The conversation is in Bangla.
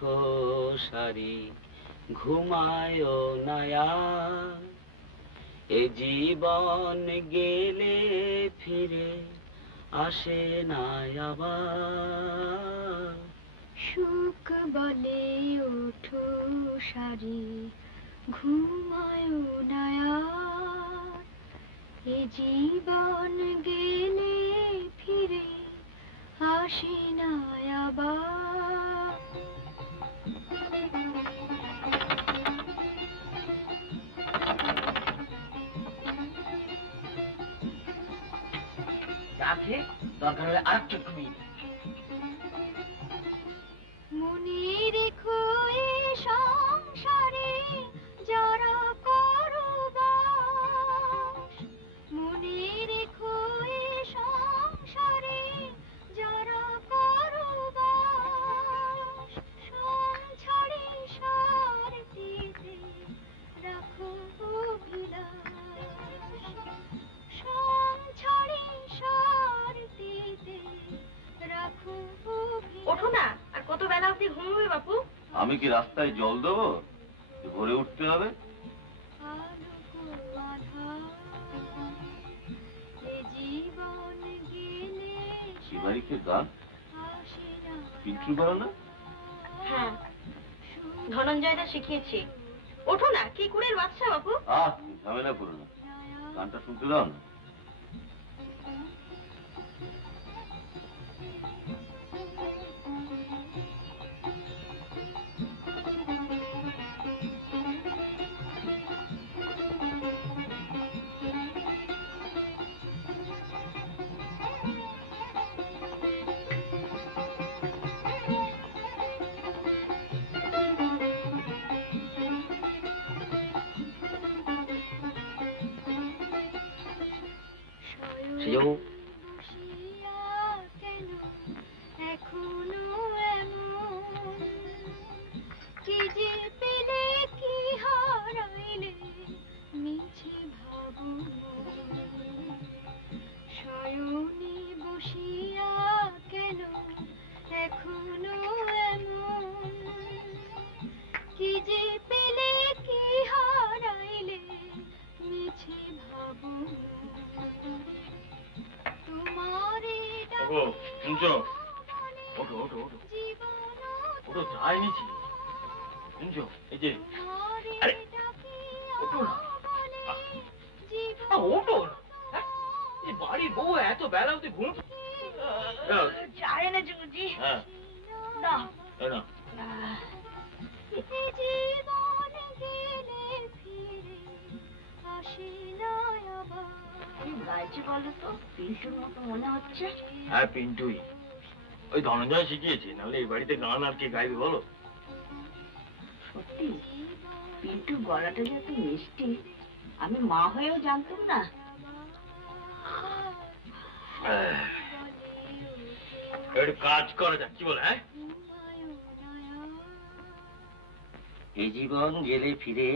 ওঠো সারি, ঘুমায় নায়া, এ জীবন গেলে ফিরে আসে না আবার। সুখ বলে ওঠো সারি, ঘুমায় নায়া, এ জীবন গেলে ফিরে আসে না আবার। রাখে দরকার হলে আরেকটু ঘুমিয়ে। মনে রেখো এ সংসারে যারা করো বাস, মনে রেখো এ সংসারে যারা করো বাস, সংসারে স্বার্থীতে রাখো অভিলাষ, সংসারে স্বার্থীতে রাখো অভিলাষ। ওঠো না, আর কত বেলা অব্দি ঘুমোবে বাপু? আমি কি রাস্তায় জল দেবো? ভোরে উঠতে হবে। শিবারিকে গান পিন্টু করো না? হ্যাঁ, ধনঞ্জয়দা শিখিয়েছি। ওঠো না, কি কুড়ের বাচ্চা বাপু। ঝামেলা করো না, গানটা শুনতে দাও না। সেজন্য এখনো এমন কি যে পেলে কি হারাইলে মিছে ভাবো, শয়নে বসিয়া কেন এখনো এমন কি যে পেলে কি হারাইলে মিছে ভাবো। ওঠো, শুনছো? ওঠো ওঠো ওঠো ওঠো, চাই নিচ্ছি, শুনছো? এই যে আরে ওঠো না, ওঠো না। এই বাড়ির বউ এত বেলা অব্দি ঘুম চায় না জুজি। হ্যাঁ দাও। না কি গাইছে বলো তো? পিন্টুর মতো মনে হচ্ছে। হ্যাঁ পিন্টুই, ওই ধনঞ্জয় শিখিয়েছে, নাহলে এই বাড়িতে গান আর কে গাইবে বলো? সত্যি পিন্টুর গলাটা যে এত মিষ্টি, আমি মা হয়েও জানতাম না। একটু কাজ করা যাক, কি বলে? হ্যাঁ, এই জীবন গেলে ফিরে